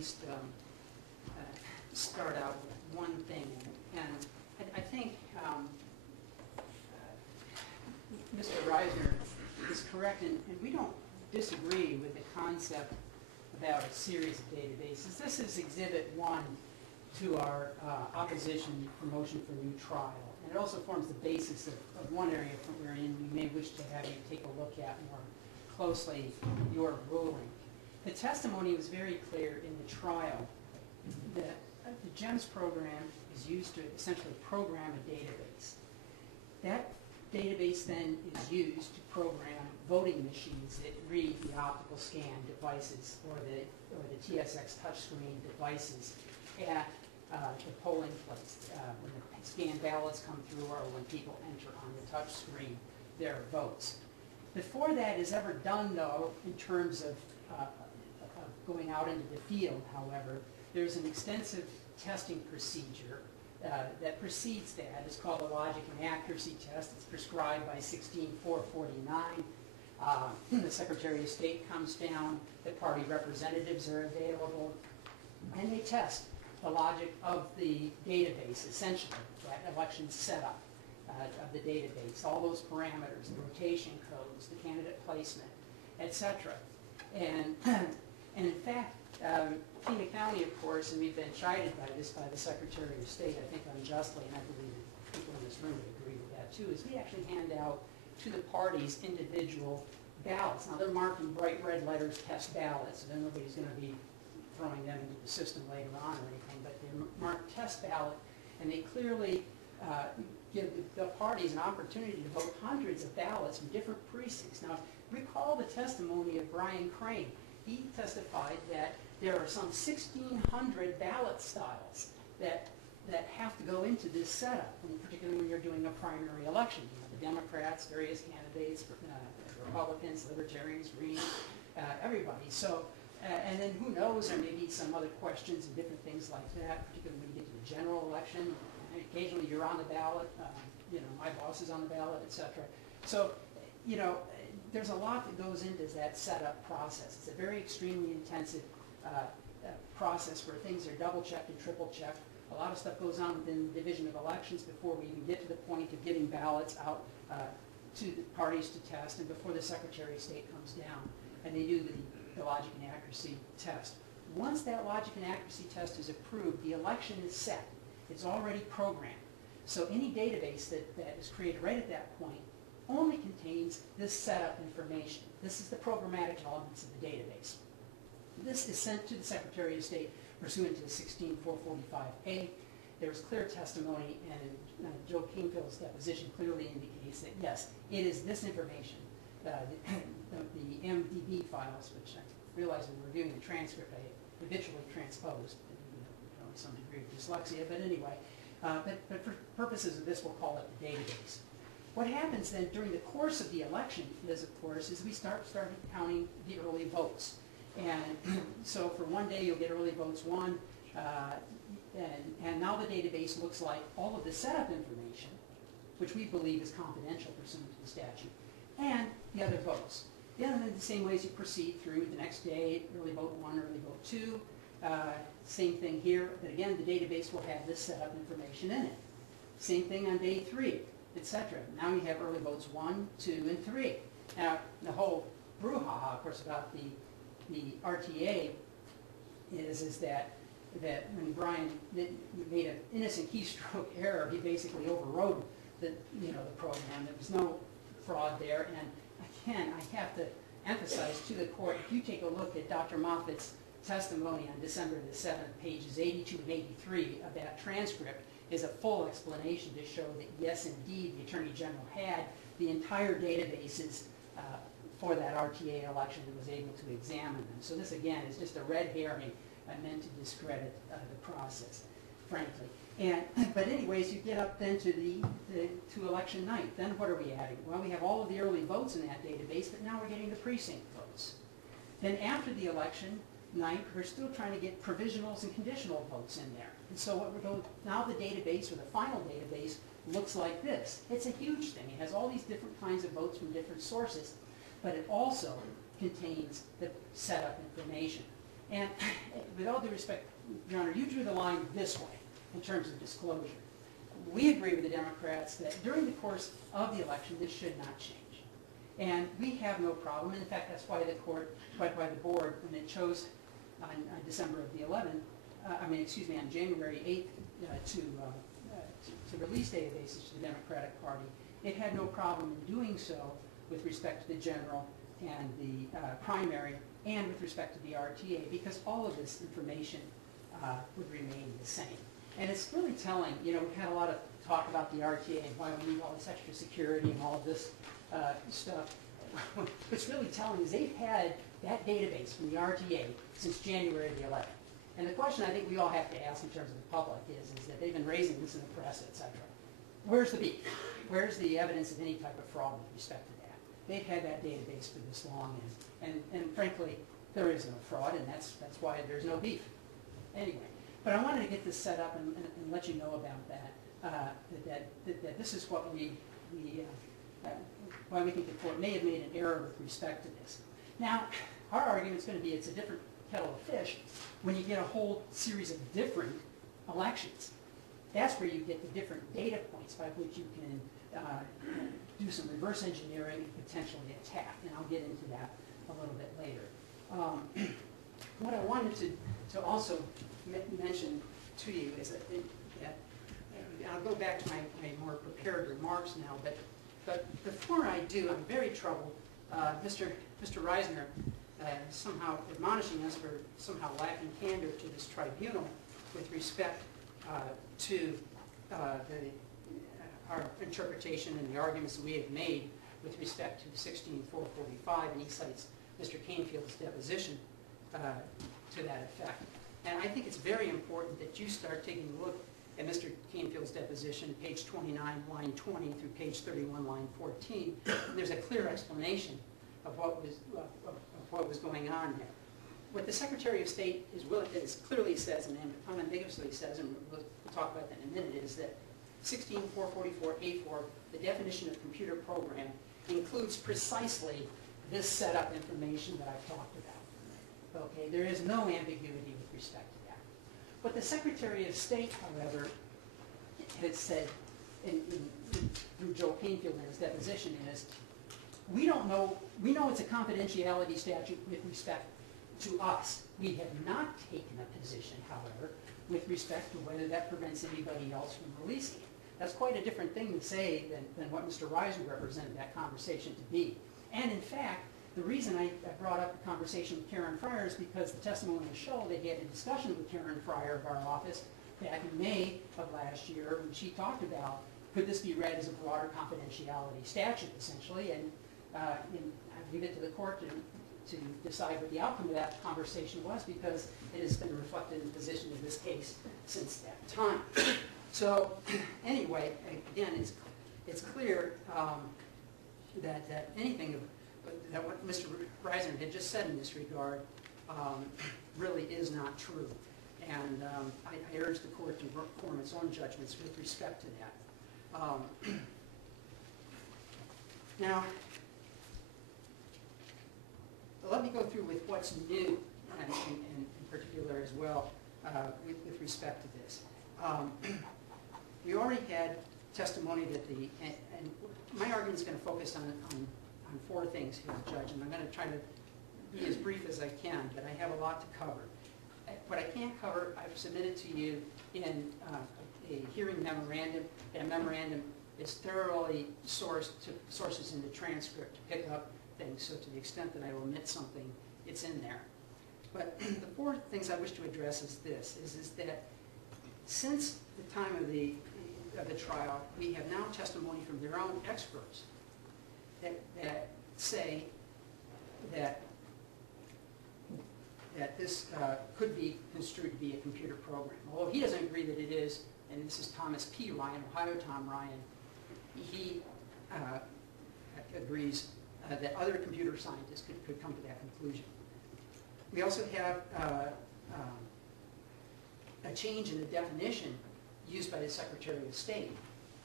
least start out with one thing, and I think Mr. Reisner is correct, and we don't disagree with the concept about a series of databases. This is Exhibit 1 to our opposition for motion for new trial, and it also forms the basis of one area wherein we may wish to have you take a look at more closely your ruling. The testimony was very clear in the trial that the GEMS program is used to essentially program a database. That database then is used to program voting machines that read the optical scan devices or the TSX touchscreen devices at the polling place when the scanned ballots come through or when people enter on the touch screen their votes. Before that is ever done, though, in terms of going out into the field, however, there's an extensive testing procedure that precedes that. It's called a logic and accuracy test. It's prescribed by 16449. The Secretary of State comes down, the party representatives are available, and they test the logic of the database, essentially, that election setup of the database, all those parameters, the rotation codes, the candidate placement, etc. And in fact, Pima County, of course, and we've been chided by this by the Secretary of State, I think unjustly, and I believe that people in this room would agree with that too, is we actually hand out to the parties individual ballots. Now they're marked in bright red letters, test ballots, so then nobody's going to be throwing them into the system later on or anything, but they're marked test ballot, and they clearly give the parties an opportunity to vote hundreds of ballots from different precincts. Now, recall the testimony of Brian Crane. He testified that there are some 1,600 ballot styles that have to go into this setup, particularly when you're doing a primary election. You know, the Democrats, various candidates, Republicans, Libertarians, Greens, everybody. So, and then who knows, there may be some other questions and different things like that, particularly when you get to the general election. Occasionally you're on the ballot, you know, my boss is on the ballot, etc. So, you know, there's a lot that goes into that setup process. It's a very extremely intensive process where things are double-checked and triple-checked. A lot of stuff goes on within the Division of Elections before we even get to the point of getting ballots out to the parties to test and before the Secretary of State comes down and they do the logic and accuracy test. Once that logic and accuracy test is approved, the election is set. It's already programmed. So any database that is created right at that point only contains this setup information. This is the programmatic elements of the database. This is sent to the Secretary of State pursuant to 16445A. There's clear testimony, and Joe Kingfield's deposition clearly indicates that, yes, it is this information, the MDB files, which I realize when reviewing the transcript, I habitually transposed, some degree of dyslexia, but anyway, but for purposes of this, we'll call it the database. What happens then during the course of the election is, of course, is we start counting the early votes. And so for one day, you'll get early votes 1, and now the database looks like all of the setup information, which we believe is confidential pursuant to the statute, and the other votes. Yeah, and then the same ways you proceed through the next day, early vote 1, early vote 2, same thing here, but again, the database will have this setup information in it. Same thing on day 3, etc. Now you have early votes 1, 2, and 3. Now, the whole brouhaha, of course, about the RTA is that when Brian made an innocent keystroke error, he basically overrode the program. There was no fraud there, and again, I have to emphasize to the court, if you take a look at Dr. Moffitt's testimony on December the 7th, pages 82 and 83 of that transcript is a full explanation to show that yes, indeed, the Attorney General had the entire databases for that RTA election and was able to examine them. So this, again, is just a red herring meant to discredit the process, frankly. But anyways, you get up then to to election night. Then what are we adding? Well, we have all of the early votes in that database, but now we're getting the precinct votes. Then after the election night, we're still trying to get provisionals and conditional votes in there. And so what we're going, now the database, or the final database, looks like this. It's a huge thing. It has all these different kinds of votes from different sources, but it also contains the setup information. And with all due respect, Your Honor, you drew the line this way in terms of disclosure. We agree with the Democrats that during the course of the election, this should not change. And we have no problem. In fact, that's why the board, when it chose on December of the 11th, on January 8th to release databases to the Democratic Party, it had no problem in doing so with respect to the general and the primary and with respect to the RTA, because all of this information would remain the same. And it's really telling, we've had a lot of talk about the RTA and why we need all this extra security and all of this stuff. What's really telling is they've had that database from the RTA since January the 11th. And the question I think we all have to ask in terms of the public is that they've been raising this in the press, et cetera. Where's the beef? Where's the evidence of any type of fraud with respect to that? They've had that database for this long, and frankly, there is no fraud, and that's why there's no beef. Anyway, but I wanted to get this set up and let you know about that, that this is what why we think the court may have made an error with respect to this. Now, our argument is going to be it's a different kettle of fish when you get a whole series of different elections. That's where you get the different data points by which you can do some reverse engineering and potentially attack, and I'll get into that a little bit later. What I wanted to also mention to you is that, I'll go back to my more prepared remarks now, but before I do, I'm very troubled. Mr. Reisner somehow admonishing us for somehow lacking candor to this tribunal with respect to our interpretation and the arguments that we have made with respect to 16-445, and he cites Mr. Canefield's deposition to that effect. And I think it's very important that you start taking a look at Mr. Canefield's deposition, page 29, line 20, through page 31, line 14. There's a clear explanation of what was going on there. What the Secretary of State clearly says and unambiguously says, and we'll talk about that in a minute, is that 16-444A4, the definition of computer program, includes precisely this setup information that I've talked about. Okay, there is no ambiguity with respect to that. What the Secretary of State, however, has said through Joe Canefield in his deposition is, we know it's a confidentiality statute with respect to us. We have not taken a position, however, with respect to whether that prevents anybody else from releasing it. That's quite a different thing to say than what Mr. Reisner represented that conversation to be. And in fact, the reason I brought up the conversation with Karen Fryer is because the testimony will show that he had a discussion with Karen Fryer of our office back in May of last year when she talked about, could this be read as a broader confidentiality statute, essentially, and I leave it to the court to decide what the outcome of that conversation was, because it has been reflected in the position of this case since that time. So anyway, again, it's clear that anything that what Mr. Reisner had just said in this regard really is not true. And I urge the court to form its own judgments with respect to that. Now, let me go through with what's new in particular as well with respect to this. We already had testimony that and my argument is going to focus on four things here, Judge, and I'm going to try to be as brief as I can, but I have a lot to cover. What I can't cover, I've submitted to you in a hearing memorandum. That memorandum is thoroughly sourced to sources in the transcript to pick up things, so to the extent that I omit something, it's in there. But the four things I wish to address is this, is that since the time of the trial, we have now testimony from their own experts that say that this could be construed to be a computer program. Although he doesn't agree that it is, and this is Thomas P. Ryan, Ohio Tom Ryan, he agrees that other computer scientists could come to that conclusion. We also have a change in the definition used by the Secretary of State,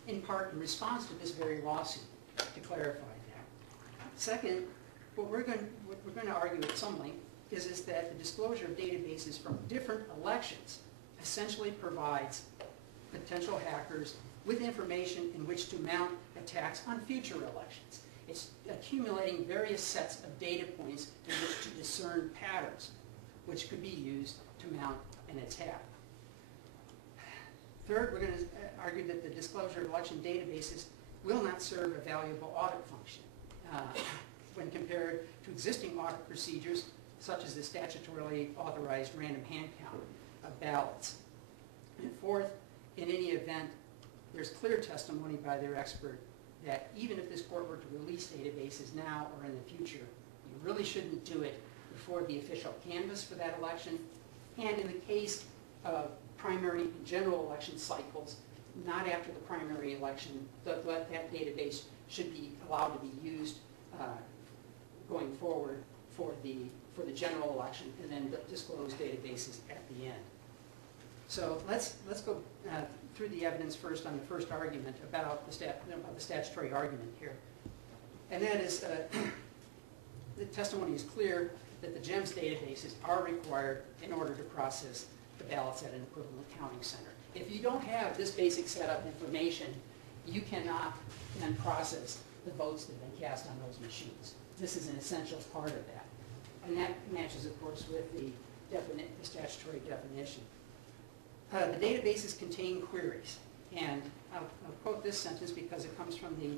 in part in response to this very lawsuit, to clarify that. Second, what we're going to argue at some length is that the disclosure of databases from different elections essentially provides potential hackers with information in which to mount attacks on future elections. It's accumulating various sets of data points in which to discern patterns, which could be used to mount an attack. Third, we're going to argue that the disclosure of election databases will not serve a valuable audit function when compared to existing audit procedures, such as the statutorily authorized random hand count of ballots. And fourth, in any event, there's clear testimony by their expert that even if this court were to release databases now or in the future, you really shouldn't do it before the official canvass for that election. And in the case of primary and general election cycles, not after the primary election, that database should be allowed to be used going forward for the general election, and then disclose databases at the end. So let's go through the evidence first on the first argument about the statutory argument here, and that is the testimony is clear that the GEMS databases are required in order to process the ballots at an equivalent counting center. If you don't have this basic setup information, you cannot then process the votes that have been cast on those machines. This is an essential part of that. And that matches, of course, with the statutory definition. The databases contain queries. And I'll quote this sentence because it comes from the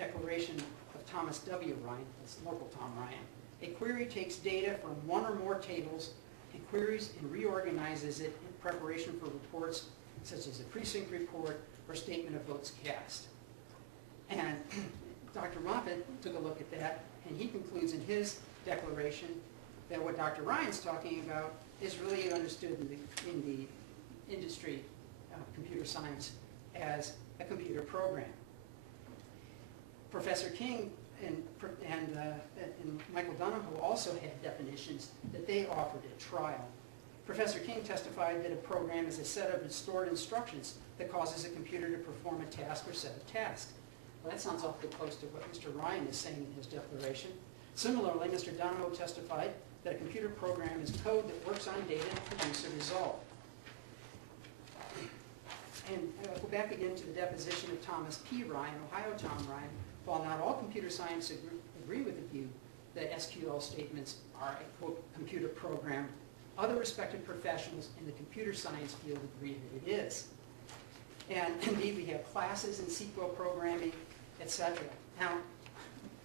declaration of Thomas W. Ryan, that's local Tom Ryan. A query takes data from one or more tables and queries and reorganizes it in preparation for reports such as a precinct report or statement of votes cast. And Dr. Moffat took a look at that, and he concludes in his declaration that what Dr. Ryan's talking about is really understood in the industry of computer science as a computer program. Professor King and Michael Donahoe also had definitions that they offered at trial. Professor King testified that a program is a set of stored instructions that causes a computer to perform a task or set of tasks. Well, that sounds awfully close to what Mr. Ryan is saying in his declaration. Similarly, Mr. Donahoe testified that a computer program is code that works on data to produce a result. And I'll go back again to the deposition of Thomas P. Ryan, Ohio Tom Ryan. While not all computer science agree with the view that SQL statements are a, quote, computer program, other respected professionals in the computer science field agree that it is. And indeed, we have classes in SQL programming, etc. Now,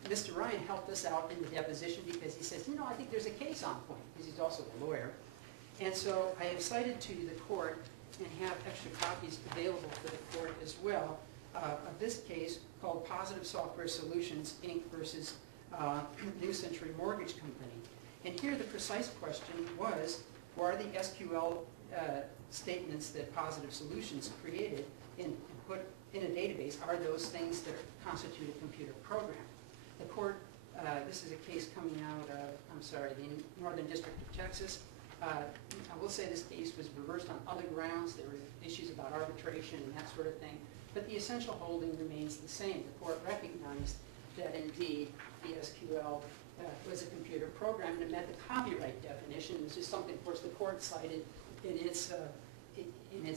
Mr. Ryan helped us out in the deposition because he says, I think there's a case on point, because he's also a lawyer. And so I have cited to the court and have extra copies available for the court as well of this case called Positive Software Solutions, Inc. versus New Century Mortgage Company. And here the precise question was, were the SQL statements that Positive Solutions created and put in a database, are those things that constitute a computer program? The court, this is a case coming out of, the Northern District of Texas. I will say this case was reversed on other grounds. There were issues about arbitration and that sort of thing. But the essential holding remains the same. The court recognized that indeed the SQL was a computer program and it met the copyright definition, which is something, of course, the court cited in its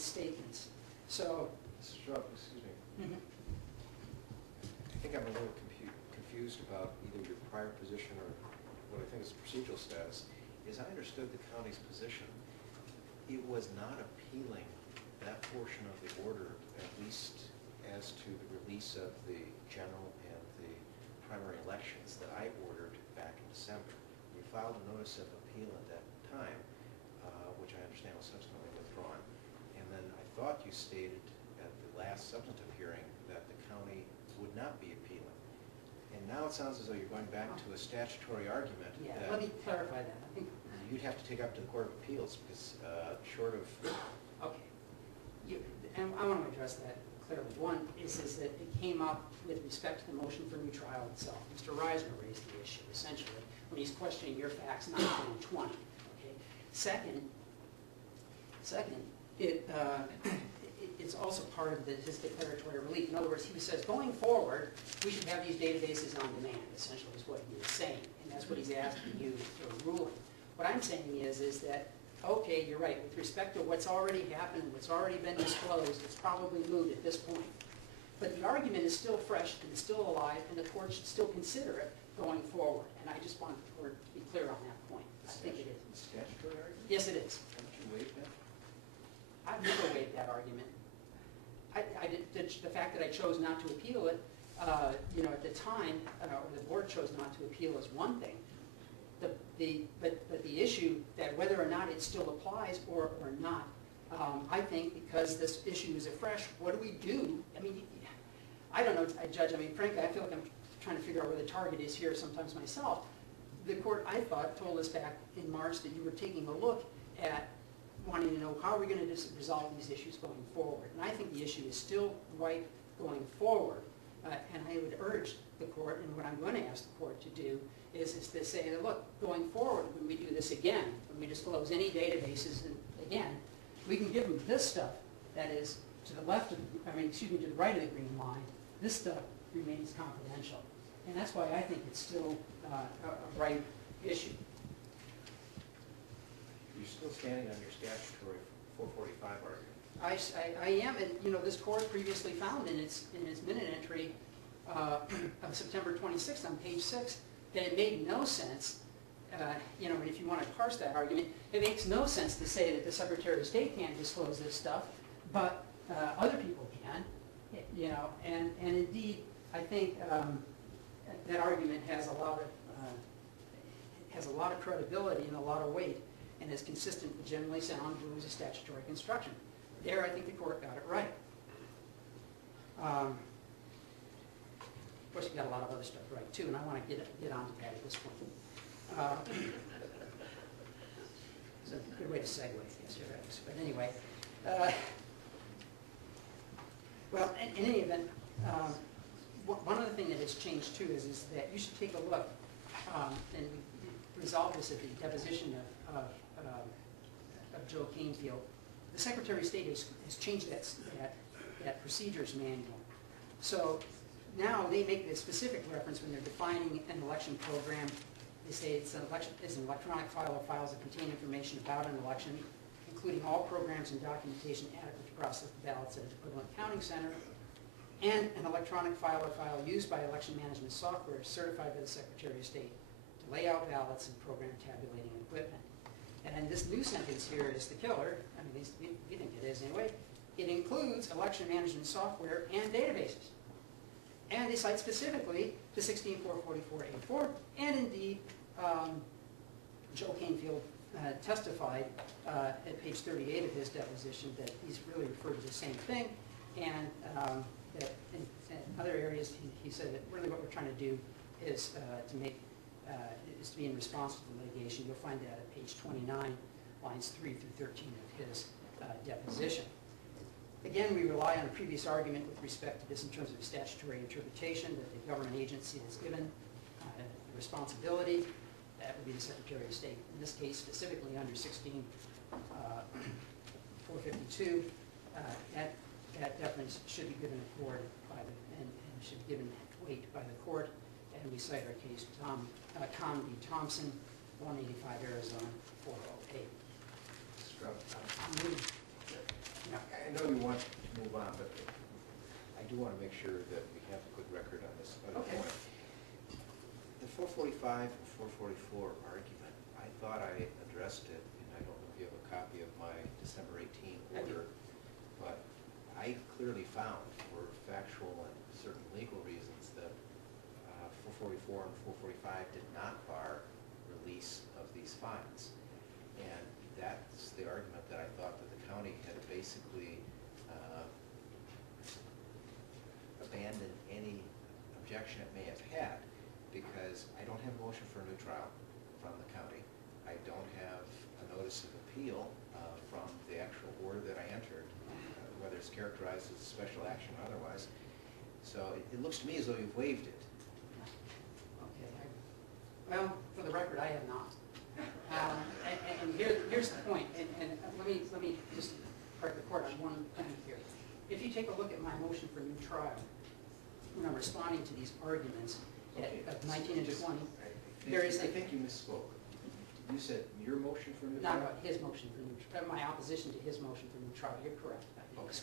statements. So, Mr. Straub, excuse me. Mm-hmm. I think I'm a little confused about either your prior position or what I think is procedural status. As I understood the county's position, it was not appealing that portion of the order, at least as to the release of the general and the primary elections that I ordered back in December. You filed a notice of appeal at that time, which I understand was subsequently withdrawn. And then I thought you stated at the last substantive hearing that the county would not be appealing. And now it sounds as though you're going back to a statutory argument. Yeah, let me clarify that. I think you'd have to take up to the Court of Appeals because short of... Okay. And I want to address that clearly. One is that it came up with respect to the motion for new trial itself. Mr. Reisner raised the issue, essentially, when he's questioning your facts 19 and 20. Okay. Second, it's also part of his declaratory relief. In other words, he says, going forward, we should have these databases on demand, essentially is what he was saying. And that's what he's asking you for a ruling. What I'm saying is that, okay, you're right, with respect to what's already happened, what's already been disclosed, it's probably moot at this point. But the argument is still fresh and it's still alive, and the court should still consider it going forward. And I just want the court to be clear on that point. I think it is. Statutory argument? Yes, it is. Haven't you waived that? I've never waived that argument. The fact that I chose not to appeal it, at the time, the board chose not to appeal is one thing. But the issue that whether or not it still applies or not, I think because this issue is afresh, what do we do? I mean, I don't know, Judge, I mean, frankly, I feel like I'm trying to figure out where the target is here sometimes myself. The court, I thought, told us back in March that you were taking a look at wanting to know how are we going to resolve these issues going forward. And I think the issue is still right going forward. And I would urge the court, and what I'm going to ask the court to do, is to say, look, going forward, when we do this again, when we disclose any databases, and again, we can give them this stuff that is to the left of, to the right of the green line. This stuff remains confidential. And that's why I think it's still a right issue. You're still standing on your statutory 445 argument. I am, and this court previously found in its minute entry of September 26th on page 6 that it made no sense, if you want to parse that argument, it makes no sense to say that the Secretary of State can't disclose this stuff, but other people can, and indeed, I think that argument has a lot of credibility and a lot of weight, and is consistent with generally sound rules of statutory construction. There, I think the court got it right. Of course, you got a lot of other stuff right too, and I want to get on to that at this point. It's a good way to segue, yes, you're right. But anyway, well, in any event, one other thing that has changed too is that you should take a look, and we resolved this at the deposition of Joe Canfield. The Secretary of State has changed that procedures manual. So now they make the specific reference when they're defining an election program. They say it's an electronic file or files that contain information about an election, including all programs and documentation adequate to process the ballots at an equivalent counting center, and an electronic file or file used by election management software certified by the Secretary of State to lay out ballots and program tabulating equipment. And then this new sentence here is the killer, at least we think it is anyway. It includes election management software and databases. And they cite specifically to 16444A4, and indeed, Joe Canfield testified at page 38 of his deposition that he's really referred to the same thing, and that in other areas he said that really what we're trying to do is to be in response to the litigation. You'll find that at page 29, lines 3 through 13 of his deposition. Again, we rely on a previous argument with respect to this in terms of statutory interpretation that the government agency has given the responsibility. That would be the Secretary of State. In this case, specifically under 16452, that definitely should be given accord by and should be given weight by the court. And we cite our case, Tom v. Thompson, 185 Arizona 408. I know you want to move on, but I do want to make sure that we have a good record on this other point. The 445 or 444 argument, I thought I addressed it, and I don't know if you have a copy of my December 18 order, but I clearly found for factual and certain legal reasons that 444 and 445 did not bar release of these fines. And that's the argument that I thought that the county had basically abandoned any objection it may have had, because I don't have a motion for a new trial from the county. I don't have a notice of appeal from the actual order that I entered, whether it's characterized as a special action or otherwise. So it looks to me as though you've waived it. Okay. Well, for the record, I have not. And here's the point, and let me just correct the court on one thing here. If you take a look at my motion for new trial, when I'm responding to these arguments of 19 and 20, there is I think you misspoke. You said in your motion for new Not trial? about his motion for new, my opposition to his motion for new trial, you're correct. Okay.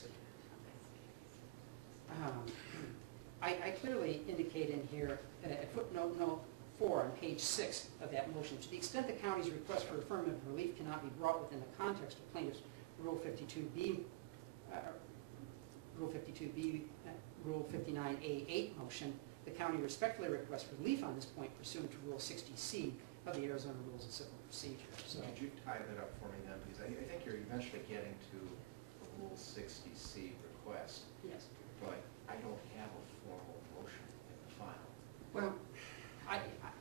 I clearly indicate in here, at footnote no 4 on page 6 of that motion, to the extent the county's request for affirmative relief cannot be brought within the context of plaintiff's Rule 52B, Rule 52B, Rule 59A8 motion, the county respectfully requests relief on this point pursuant to Rule 60C of the Arizona Rules of Civil Procedure. So could you tie that up for me then, because I think you're eventually getting to the Rule 60C request, Yes. but I don't have a formal motion in the file. Well,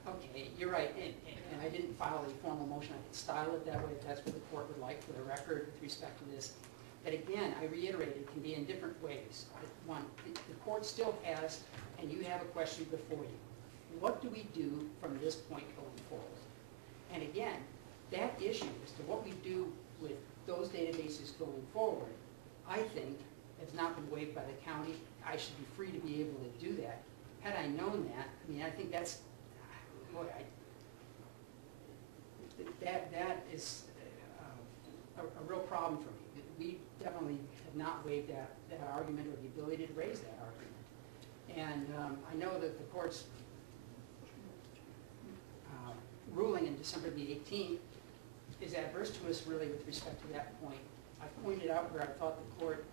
okay, you're right, and I didn't file a formal motion. I could style it that way if that's what the court would like for the record with respect to this. But again, I reiterate, it can be in different ways. One, the court still has, and you have a question before you. What do we do from this point going forward? And again, that issue as to what we do with those databases going forward, I think, has not been waived by the county. I should be free to be able to do that. Had I known that, I mean, I think that's, boy, that is a real problem for me. We definitely have not waived that argument or the ability to raise that argument. And I know that the court's ruling in December the 18th is adverse to us really with respect to that point. I pointed out where I thought the court,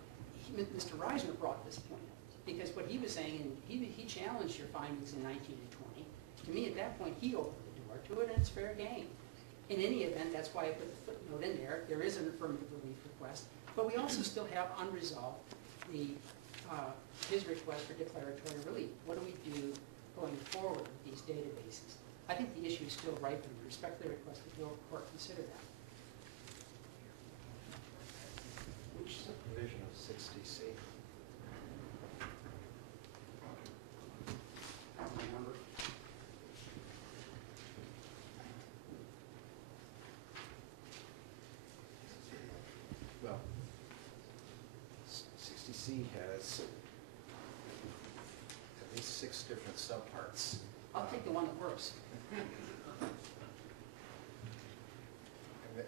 Mr. Reisner brought this point up, because what he was saying, and he challenged your findings in 19 and 20. To me, at that point, he opened the door to it, and it's fair game. In any event, that's why I put the footnote in there. There is an affirmative relief request, but we also still have unresolved his request for declaratory relief. What do we do going forward with these databases? I think the issue is still ripe, and we respectfully request that the court consider that. Which is a provision of 60C? I don't remember. Well, 60C has at least 6 different subparts. I'll take the one that works.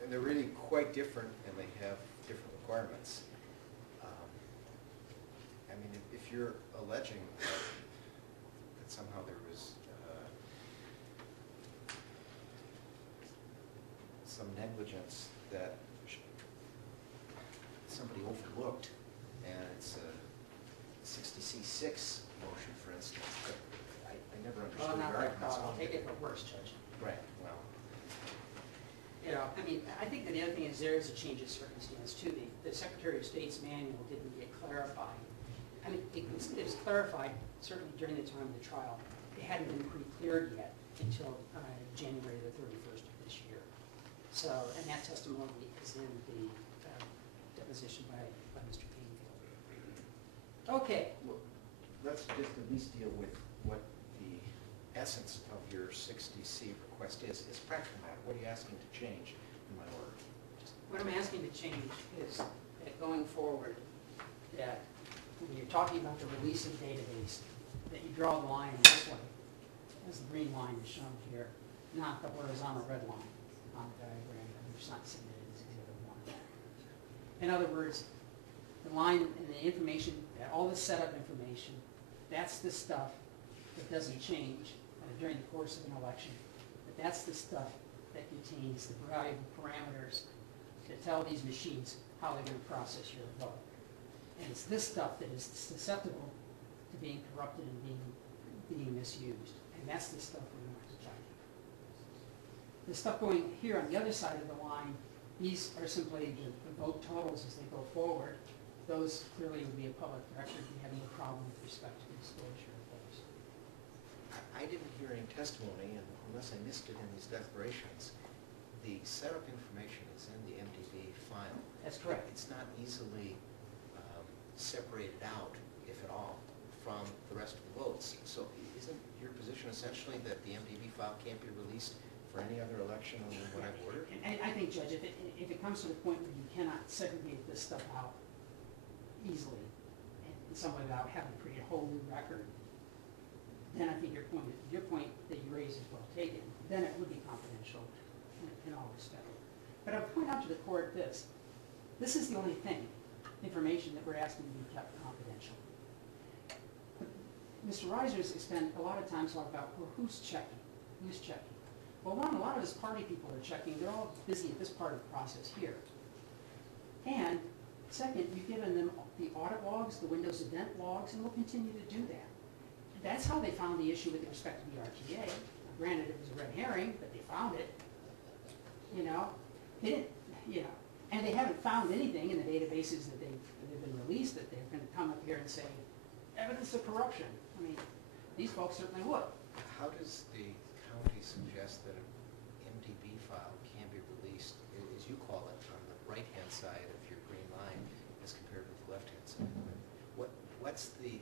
And they're really quite different, and they have different requirements. I mean, if you're alleging that somehow there was some negligence that somebody overlooked, and it's a 60C6 motion, for instance, but I never Well, understood not your that arguments. I'll take it, but worse, Judge. Right, well, You know, I mean, I think that the other thing is there is a change of circumstance too. The Secretary of State's manual didn't get clarified. I mean, it was clarified certainly during the time of the trial. It hadn't been pre-cleared yet until January the 31st of this year. So, and that testimony is in the deposition by Mr. Painfield. Okay. well, let's just at least deal with what the essence of your 60C request is. It's a practical matter. What are you asking to change in my order? What I'm asking to change is that going forward, that when you're talking about the release of database, that you draw the line this way, as the green line is shown here, not the horizontal red line on the diagram that was not submitted as Exhibit 1. In other words, the line and the information, all the setup information, that's the stuff that doesn't change during the course of an election. But that's the stuff that contains the valuable parameters to tell these machines how they're going to process your vote. And it's this stuff that is susceptible to being corrupted and being misused. And that's the stuff we want to protect. The stuff going here on the other side of the line, these are simply the vote totals as they go forward. Those clearly would be a public record. We have no problem with respect to the disclosure of those. I didn't hear any testimony, and unless I missed it in these declarations, the setup information is in the MDB file. That's correct. It's not easily separated out, if at all, from the rest of the votes. So isn't your position essentially that the MDB file can't be released for any other election other than what I've ordered? And I think, Judge, if it comes to the point where you cannot segregate this stuff out easily, in some way without having to create a whole new record, then I think your point that you raise is well taken. Then it would be confidential in all respect. But I would point out to the court this. This is the only thing, information that we're asking to be kept confidential. Mr. Reiser's spent a lot of time talking about, well, who's checking? Who's checking? Well, one, a lot of his party people are checking. They're all busy at this part of the process here. And second, you've given them the audit logs, the Windows event logs, and we'll continue to do that. That's how they found the issue with respect to the RTA. Granted, it was a red herring, but they found it. You know, they didn't, you know, and they haven't found anything in the databases that they've been released that they're going to come up here and say, evidence of corruption. I mean, these folks certainly would. How does the county suggest that an MDB file can be released, as you call it, on the right-hand side of your green line as compared with the left-hand side? What's the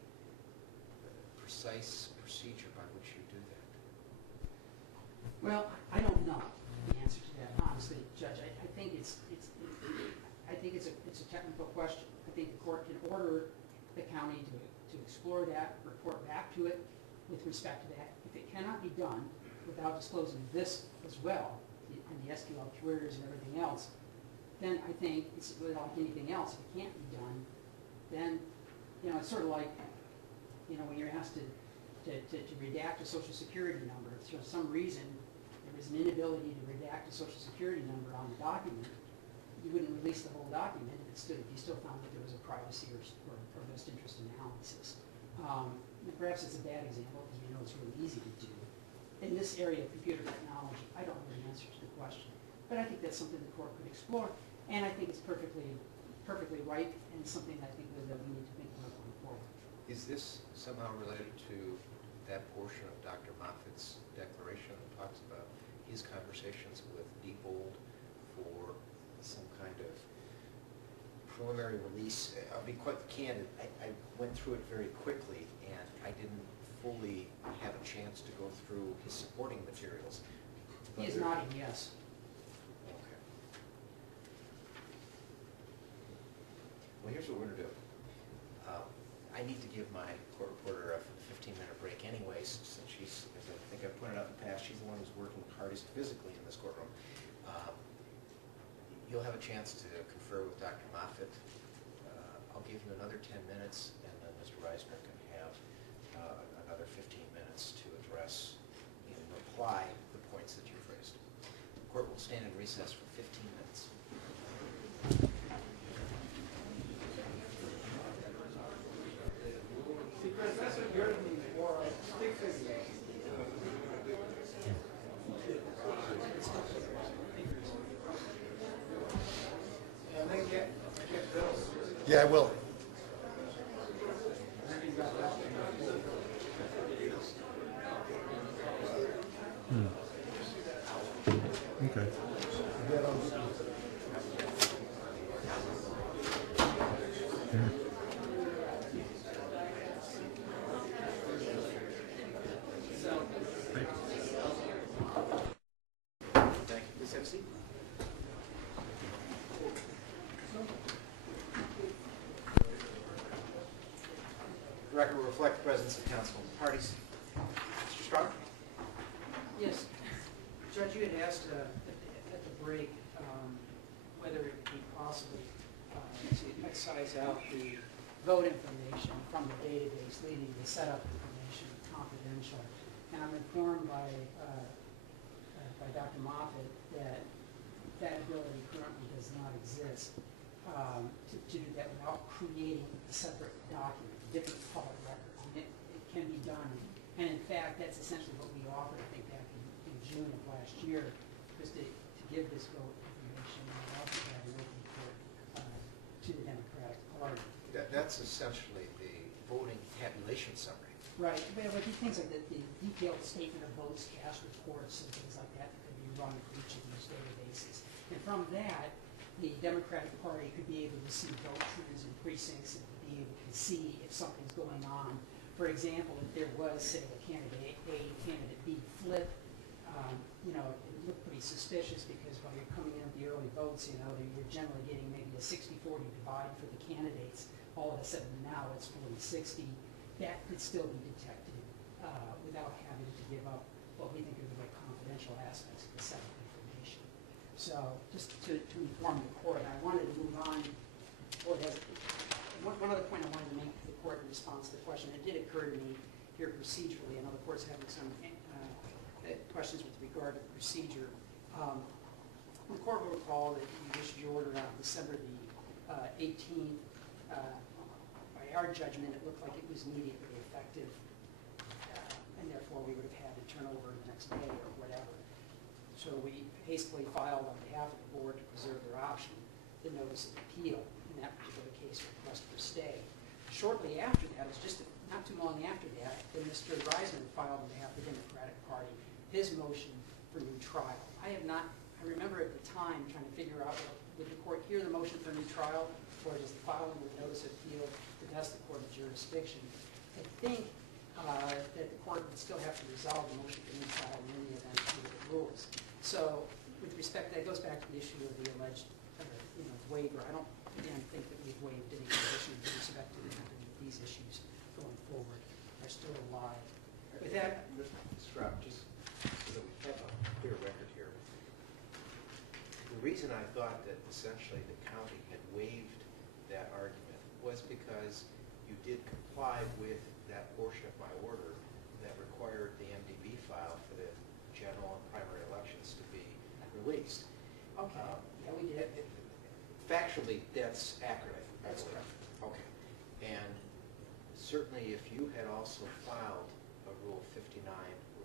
precise procedure by which you do that? Well, I don't know the answer to that, honestly, Judge. I think it's a technical question. I think the court can order the county to explore that, report back to it with respect to that. If it cannot be done without disclosing this as well, and the SQL queries and everything else, then I think it's like anything else. If it can't be done, then, you know, it's sort of like, you know, when you're asked to redact a Social Security number. For some reason, there was an inability to redact a Social Security number on the document. You wouldn't release the whole document if you still found that there was a privacy or best interest analysis. Perhaps it's a bad example because we know it's really easy to do. In this area of computer technology, I don't know the answer to the question. But I think that's something the court could explore, and I think it's perfectly right and something I think that we need to think about going forward. Is this somehow related to that portion of Dr. Moffitt's declaration that talks about his conversations with Diebold for some kind of preliminary release? I'll be quite candid. I went through it very quickly, and I didn't fully have a chance to go through his supporting materials. He is nodding yes. Okay. Well, here's what we're going to do. I need to give my court reporter a 15-minute break anyways, since she's, as I think I've pointed out in the past, she's the one who's working hardest physically in this courtroom. You'll have a chance to confer with Dr. Moffitt. I'll give you another 10 minutes, and then Mr. Reisner can have another 15 minutes to address and reply the points that you've raised. The court will stand in recess for 15 minutes. Yeah, I will. Okay. Thank you. Please have a seat. The record will reflect the presence of counsel and parties. Mr. Straub? Yes. Judge, you had asked at the break whether it would be possible to excise out the vote information from the database, leaving the setup information confidential. And I'm informed by Dr. Moffitt that that ability currently does not exist to do that without creating a separate document, a different public record. I mean, it can be done. And in fact, that's essentially what we offered, I think, back in June of last year, was to give this vote information and also have an open court to the Democratic Party. That's essentially the voting tabulation summary. Right. But the things like the detailed statement of votes, cast reports, and things like that could be run for each of these databases. And from that, the Democratic Party could be able to see vote trends in precincts and be able to see if something's going on. For example, if there was, say, a candidate A, candidate B flip, you know, it looked pretty suspicious because while you're coming in with the early votes, you know, you're generally getting maybe a 60-40 divide for the candidates. All of a sudden now it's 40-60. That could still be detected without having to give up what we think are the very confidential aspects of the set of information. So, just to inform the court, I wanted to move on. Well, one other point I wanted to make to the court in response to the question. It did occur to me here procedurally. I know the court's having some questions with regard to the procedure. The court will recall that you issued your order on December the 18th. By our judgment, it looked like it was immediately effective, and therefore we would have had to turn over the next day or whatever. So we hastily filed on behalf of the board to preserve their option the notice of appeal in that particular case, request for stay. Shortly after that, it was just not too long after that, that Mr. Reisman filed on behalf of the Democratic Party his motion for new trial. I remember at the time trying to figure out, would the court hear the motion for new trial, or does the filing of the notice of appeal divest the court of jurisdiction? I think that the court would still have to resolve the motion for new trial in any event under the rules. So, with respect, that goes back to the issue of the alleged waiver. I don't, again, think that we've waived any condition with respect to these issues going forward are still alive. With that, Mr. Straub, just so that we have a clear record here, the reason I thought that essentially the county had waived that argument was because you did comply with that portion of my order that required the MDB file for the general and primary elections to be released. okay, yeah, we did. Factually, that's accurate, I think. That's correct. Okay. And certainly if you had also filed a Rule 59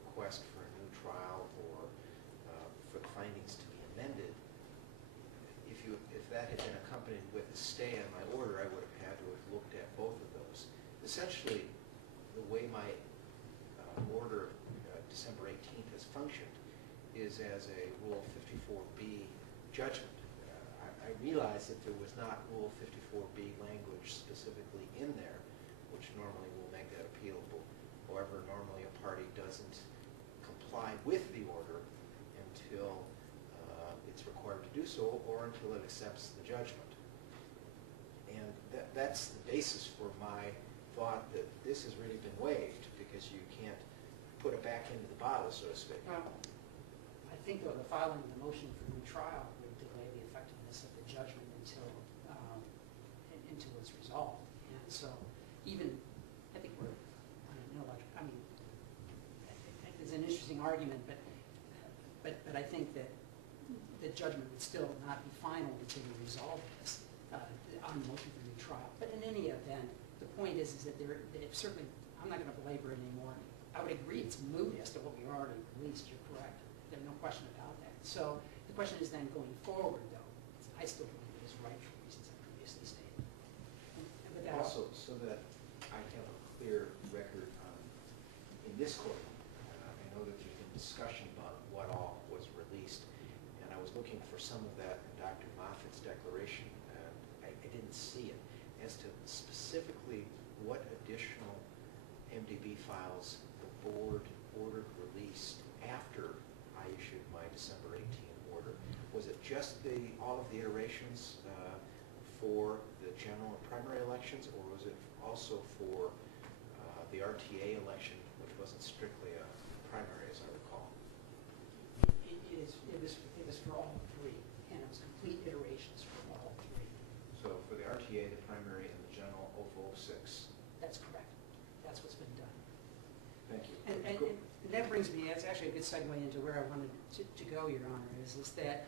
request for a new trial or for the findings to be amended, if that had been accompanied with a stay on my order, I would have had to have looked at both of those. Essentially, the way my order December 18th has functioned is as a Rule 54B judgment. I realize that there was not Rule 54B language specifically in there, which normally will make that appealable. However, normally a party doesn't comply with the order until it's required to do so or until it accepts the judgment. And that's the basis for my thought that this has really been waived because you can't put it back into the bottle, so to speak. Well, I think though the filing of the motion for new trial would delay the effectiveness of the judgment until it's resolved. And so even, I think we're, I mean, it's an interesting argument, but I think that the judgment would still not be final until we resolve this on the motion for new trial. But in any event, the point is that certainly, I'm not going to belabor it anymore. I would agree it's moot as to what we already released. You're correct. There's no question about that. So the question is then going forward, though, I still believe it is right for reasons I previously stated. And with that, Also, so that I have a clear record in this court, I know that there's been discussion about what all was released, and I was looking for some of that in Dr. Moffitt's declaration, and I didn't see it. As to specifically what additional MDB files the board ordered released after I issued my December 18 order, was it just all of the iterations for the general and primary elections, or was it also for the RTA election, which wasn't strictly a primary, as I recall? it was for all three, and it was complete iterations for all three. So for the RTA, the primary, and the general 006. That's correct. That's what's been done. Thank you. And that brings me, that's actually a good segue into where I wanted to go, Your Honor, is that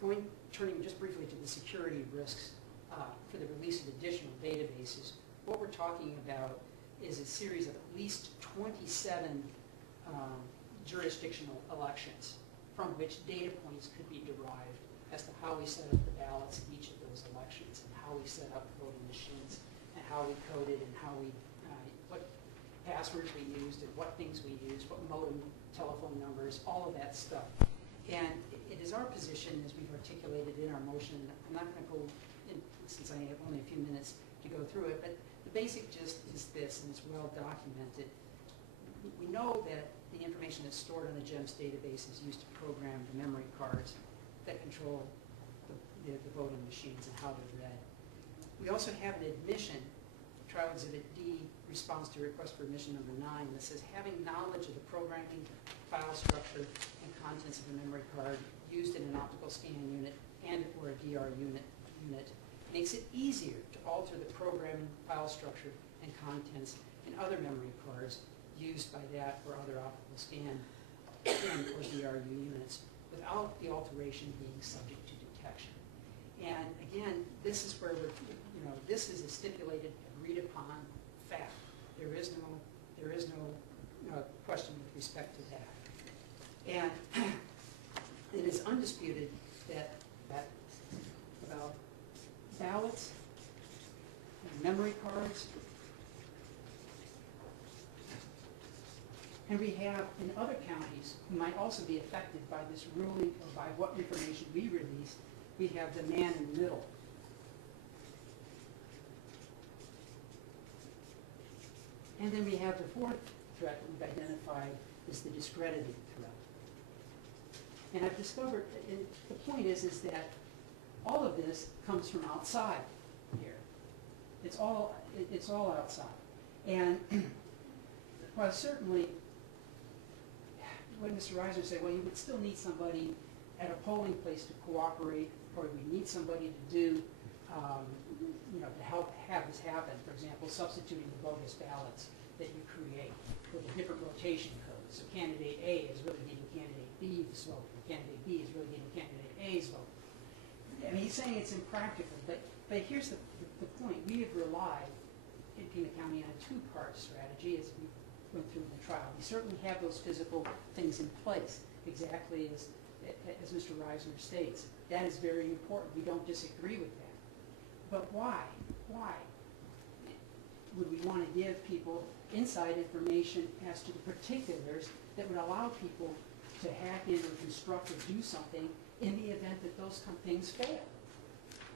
turning just briefly to the security risks for the release of additional databases, what we're talking about is a series of at least 27 jurisdictional elections from which data points could be derived as to how we set up the ballots in each of those elections and how we set up voting machines and how we coded and how we, what passwords we used and what things we used, what modem, telephone numbers, all of that stuff. And it is our position, as we've articulated in our motion, I'm not going to go in, since I have only a few minutes to go through it, but the basic gist is this, and it's well documented. We know that the information that's stored on the GEMS database is used to program the memory cards that control the voting machines and how they're read. We also have an admission, Trial Exhibit D, response to request for admission number 9, that says having knowledge of the programming, file structure, and contents of the memory card used in an optical scan unit and or a DR unit, makes it easier to alter the programming, file structure, and contents in other memory cards used by that or other optical scan and or DRU units without the alteration being subject to detection. And again, this is where we're, this is a stipulated, agreed upon fact. There is no question with respect to that. And it is undisputed that about ballots and memory cards, and we have in other counties who might also be affected by this ruling or by what information we release, we have the man in the middle. And then we have the fourth threat that we've identified is the discredited threat. And I've discovered, and the point is that all of this comes from outside here. It's all outside. And while certainly, what Mr. Reiser said, well, you would still need somebody at a polling place to cooperate, or we need somebody to do, to help have this happen. For example, substituting the bogus ballots that you create with a different rotation code. So candidate A is really getting candidate B's vote, and candidate B is really getting candidate A's vote. I mean, he's saying it's impractical, but here's the point. We have relied in Pima County on a two-part strategy as we went through the trial. We certainly have those physical things in place, exactly as Mr. Reisner states. That is very important. We don't disagree with that. But why? Why would we want to give people inside information as to the particulars that would allow people to hack in or construct or do something in the event that those things fail?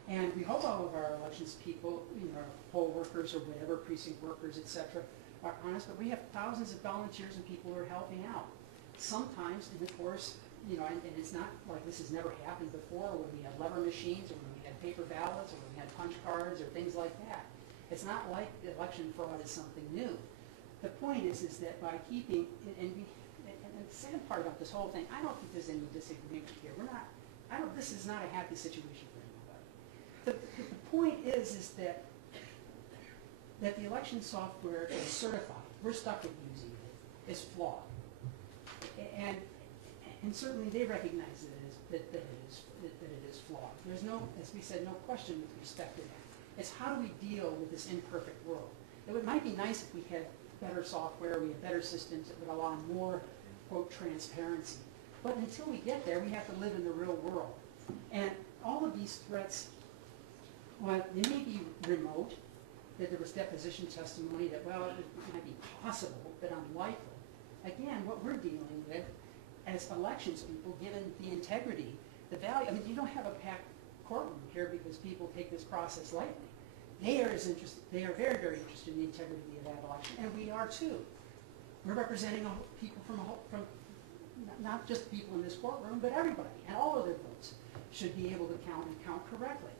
And we hope all of our elections people, our poll workers or whatever, precinct workers, etc., are honest, but we have thousands of volunteers and people who are helping out. Sometimes in the course, and it's not like this has never happened before when we had lever machines or when we had paper ballots or when we had punch cards or things like that. It's not like election fraud is something new. The point is that by keeping, and the sad part about this whole thing, I don't think there's any disagreement here. This is not a happy situation for anybody. The point is that the election software is certified. We're stuck with using it. It's flawed. And certainly they recognize that it is flawed. There's no, as we said, no question with respect to that. It's how do we deal with this imperfect world? It might be nice if we had better software, we had better systems that would allow more, quote, transparency. But until we get there, we have to live in the real world. And all of these threats, while they may be remote, that there was deposition testimony that, well, it might be possible, but unlikely. Again, what we're dealing with as elections people, given the integrity, the value, I mean, you don't have a packed courtroom here because people take this process lightly. They are very, very interested in the integrity of that election, and we are too. We're representing people from not just people in this courtroom, but everybody, and all of their votes should be able to count correctly.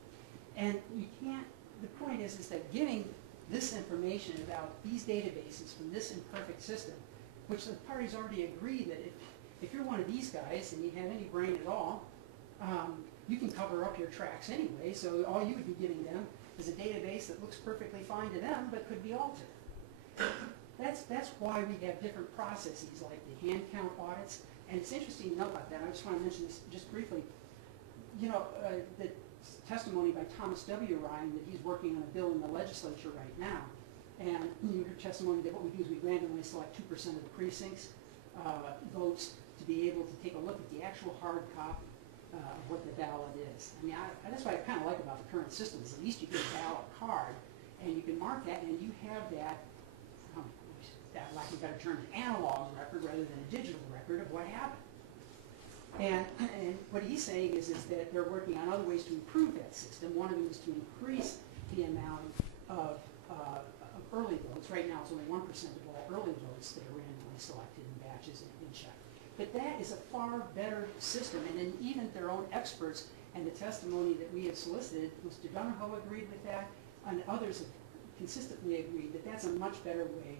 And you can't, the point is that giving this information about these databases from this imperfect system, which the parties already agree that if you're one of these guys and you have any brain at all, you can cover up your tracks anyway, so all you would be giving them is a database that looks perfectly fine to them but could be altered. That's why we have different processes like the hand count audits, and it's interesting to know about that. I just want to mention this just briefly. The testimony by Thomas W. Ryan that he's working on a bill in the legislature right now, and you heard testimony that what we do is we randomly select 2% of the precincts votes to be able to take a look at the actual hard copy of what the ballot is. I mean, that's what I kind of like about the current system is at least you get a ballot card and you can mark that and you have that, lack of a better term, an analog record rather than a digital record of what happened. And what he's saying is that they're working on other ways to improve that system. One of them is to increase the amount of early votes. Right now it's only 1% of all early votes that are randomly selected in batches and checked. But that is a far better system, and then even their own experts and the testimony that we have solicited, Mr. Donahoe agreed with that, and others have consistently agreed that that's a much better way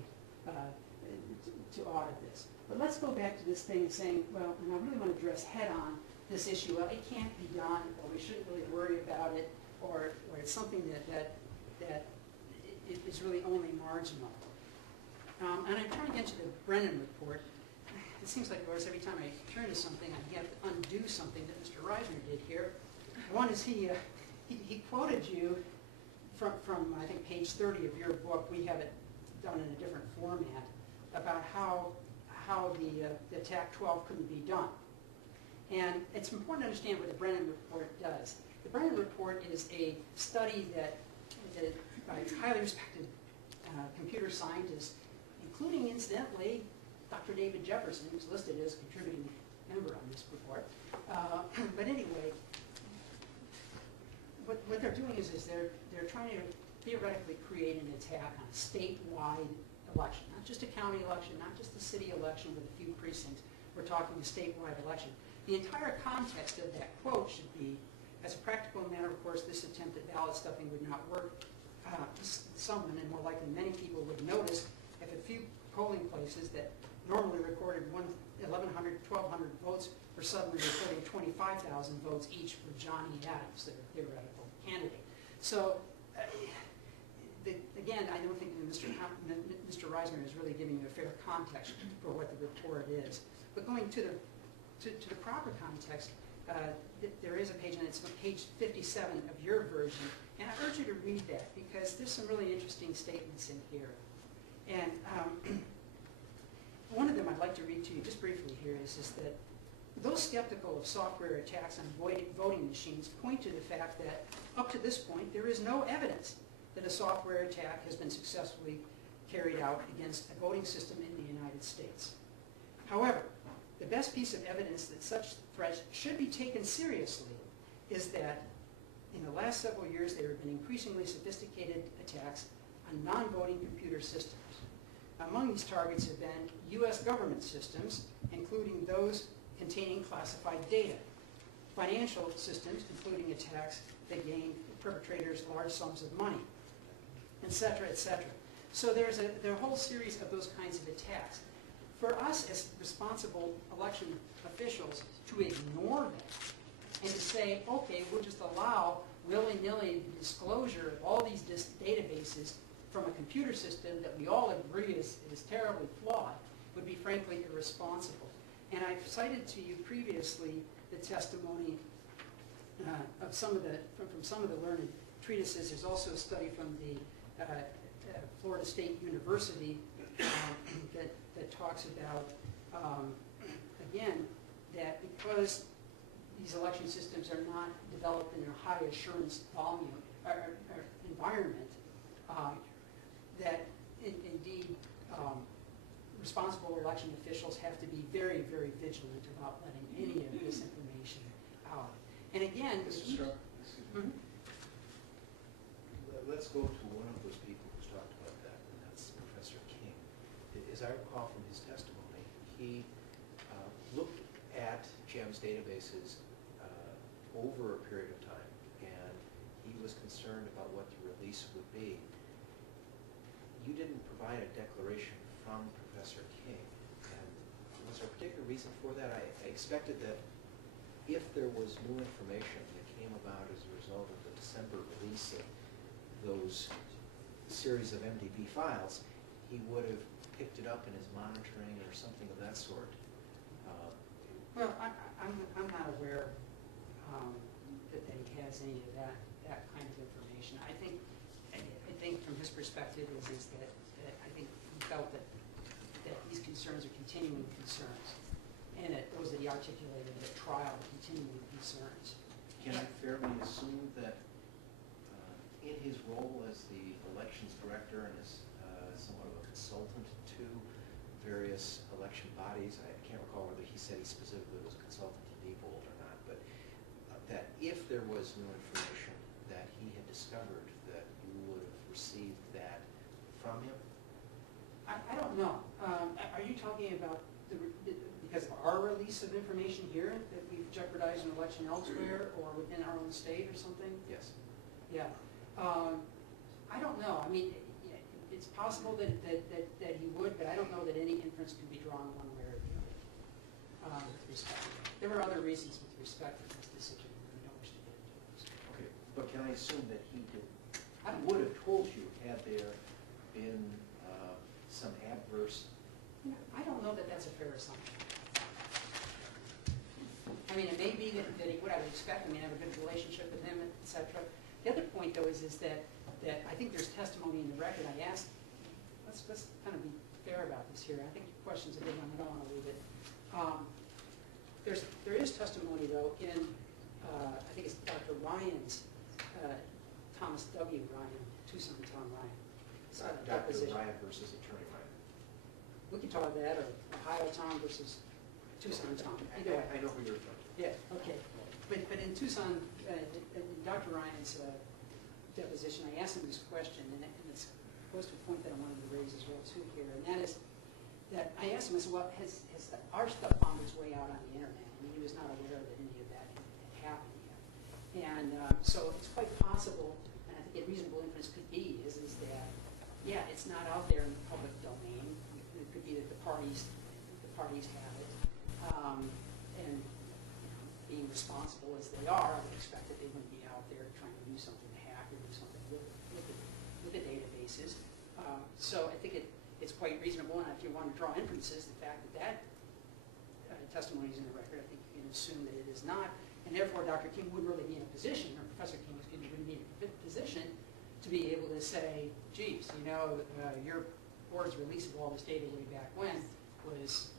to audit this. But let's go back to this thing and saying, well, and I really want to address head on this issue, well, it can't be done, or we shouldn't really worry about it, or it's something that is really only marginal. And I'm trying to get to the Brennan report. It seems like, of course, every time I turn to something, I have to undo something that Mr. Reisner did here. One is he quoted you from I think page 30 of your book. We have it done in a different format about how the TAC 12 couldn't be done. And it's important to understand what the Brennan report does. The Brennan report is a study that by highly respected computer scientists, including, incidentally, Dr. David Jefferson, who's listed as a contributing member on this report. But anyway, what they're doing is they're trying to theoretically create an attack on a statewide election, not just a county election, not just a city election with a few precincts. We're talking a statewide election. The entire context of that quote should be, as a practical matter, of course, this attempt at ballot stuffing would not work. Someone, and more likely many people, would notice if a few polling places that normally recorded 1,100, 1,200 votes were suddenly recording 25,000 votes each for Johnny Adams, their theoretical candidate. So, again, I don't think that Mr. Reisner is really giving you a fair context for what the report is. But going to the proper context, there is a page, and it's page 57 of your version, and I urge you to read that because there's some really interesting statements in here. And one of them I'd like to read to you just briefly here is that those skeptical of software attacks on voting machines point to the fact that up to this point there is no evidence that a software attack has been successfully carried out against a voting system in the United States. However, the best piece of evidence that such threats should be taken seriously is that in the last several years there have been increasingly sophisticated attacks on non-voting computer systems. Among these targets have been U.S. government systems, including those containing classified data, financial systems, including attacks that gain perpetrators large sums of money, etc., etc. So there's a whole series of those kinds of attacks. For us as responsible election officials to ignore that and to say, okay, we'll just allow willy-nilly disclosure of all these databases from a computer system that we all agree is terribly flawed would be frankly irresponsible. And I've cited to you previously the testimony of from some of the learned treatises. There's also a study from the Florida State University that talks about, again, that because these election systems are not developed in a high assurance volume or environment, that indeed responsible election officials have to be very, very vigilant about letting any of this information out. And again, Mr. Straub, let's go to one of those people who's talked about that, and that's Professor King. As I recall from his testimony, he looked at GEMS databases over a period of time, and he was concerned about what the release would be. You didn't provide a declaration from Professor King, and was there a particular reason for that? I expected that if there was new information that came about as a result of the December release of those series of MDB files, he would have picked it up in his monitoring or something of that sort. Well, I'm not aware that he has any of that kind of information. I think from his perspective is that I think he felt that these concerns are continuing concerns, and that those that he articulated at trial are continuing concerns. Can I fairly assume that in his role as the elections director and as somewhat of a consultant to various election bodies, I can't recall whether he said he specifically was a consultant to Diebold or not, but that if there was new information that he had discovered, that you would have received that from him? I don't know. Are you talking about because of our release of information here that we've jeopardized an election elsewhere or within our own state or something? Yes. Yeah. I don't know. I mean, it's possible that he would, but I don't know that any inference can be drawn one way or the other with respect to that. There were other reasons with respect to this decision, and we don't wish to get into those. Okay, but can I assume that he I don't would have told you had there been some adverse? I don't know that that's a fair assumption. I mean, it may be that he would, I would expect, I mean, I have a good relationship with him, et cetera. The other point, though, is that I think there's testimony in the record. I asked, let's kind of be fair about this here. I think your question's a good one. I don't want to leave it. There is testimony, though, in, I think it's Dr. Ryan's, Thomas W. Ryan, Tucson Tom Ryan. Dr. Ryan versus Attorney Ryan. We can talk about that, or Ohio Tom versus Tucson Tom. Either way. I know who you're referring to. Yeah, okay. But in Tucson, in Dr. Ryan's deposition, I asked him this question, and it's close to a point that I wanted to raise as well, too, here, and that is that I asked him, I said, well, has our stuff found its way out on the internet? And he was not aware that any of that had happened yet. And so it's quite possible, and I think a reasonable inference could be, is that, yeah, it's not out there in the public domain. It could be that the parties have it. And being responsible as they are, I would expect that they wouldn't be out there trying to do something to hack or do something with the databases. So I think it's quite reasonable, and if you want to draw inferences, the fact that testimony is in the record, I think you can assume that it is not, and therefore Dr. King wouldn't really be in a position, or Professor King wouldn't be in a position to be able to say, geez, your board's release of all this data way back when was,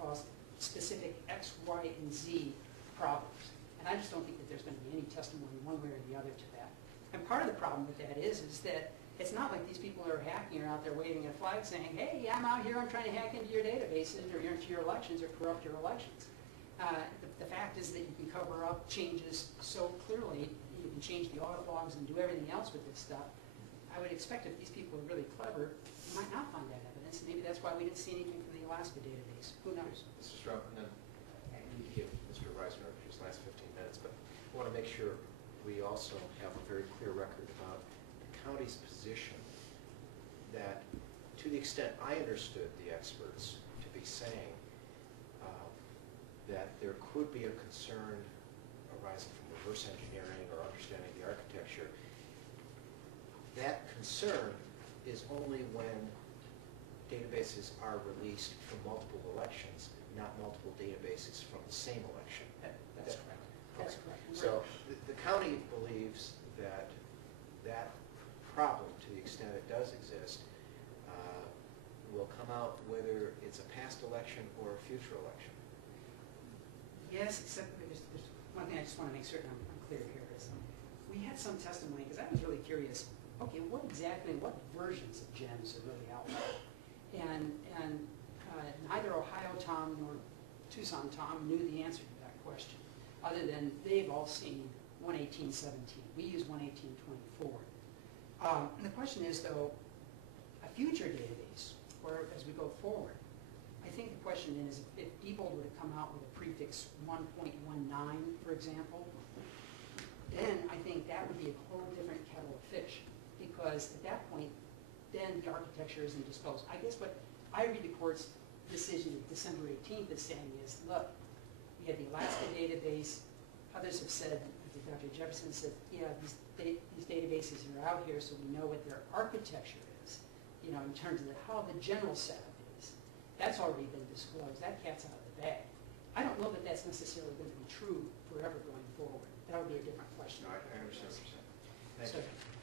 caused specific X, Y, and Z problems. And I just don't think that there's going to be any testimony one way or the other to that. And part of the problem with that is that it's not like these people who are hacking are out there waving a flag saying, hey, I'm out here, I'm trying to hack into your databases or into your elections or corrupt your elections. The fact is that you can cover up changes so clearly, you can change the audit logs and do everything else with this stuff. I would expect if these people are really clever, you might not find that evidence. Maybe that's why we didn't see anything from the Alaska database. Who knows? Mr. Straub, and then I need to give Mr. Reisner his last 15 minutes, but I want to make sure we also have a very clear record about the county's position that, to the extent I understood the experts to be saying that there could be a concern arising from reverse engineering or understanding the architecture, that concern is only when databases are released from multiple elections, not multiple databases from the same election. That's correct. That's correct. So the county believes that that problem, to the extent it does exist, will come out whether it's a past election or a future election. Yes, except there's one thing I just want to make certain I'm clear here is we had some testimony, because I was really curious, okay, what versions of GEMS are really out there? And neither Ohio Tom nor Tucson Tom knew the answer to that question, other than they've all seen 118.17. We use 118.24. And the question is, though, a future database, or as we go forward, I think the question is if Diebold would have come out with a prefix 1.19, for example, then I think that would be a whole different kettle of fish, because at that point, then the architecture isn't disclosed. I guess what I read the court's decision of December 18th as saying is, look, we have the Alaska database. Others have said, Dr. Jefferson said, yeah, these databases are out here, so we know what their architecture is, in terms of how the general setup is. That's already been disclosed. That cat's out of the bag. I don't know that that's necessarily going to be true forever going forward. That would be a different question. No, I understand what you're saying. Thank you.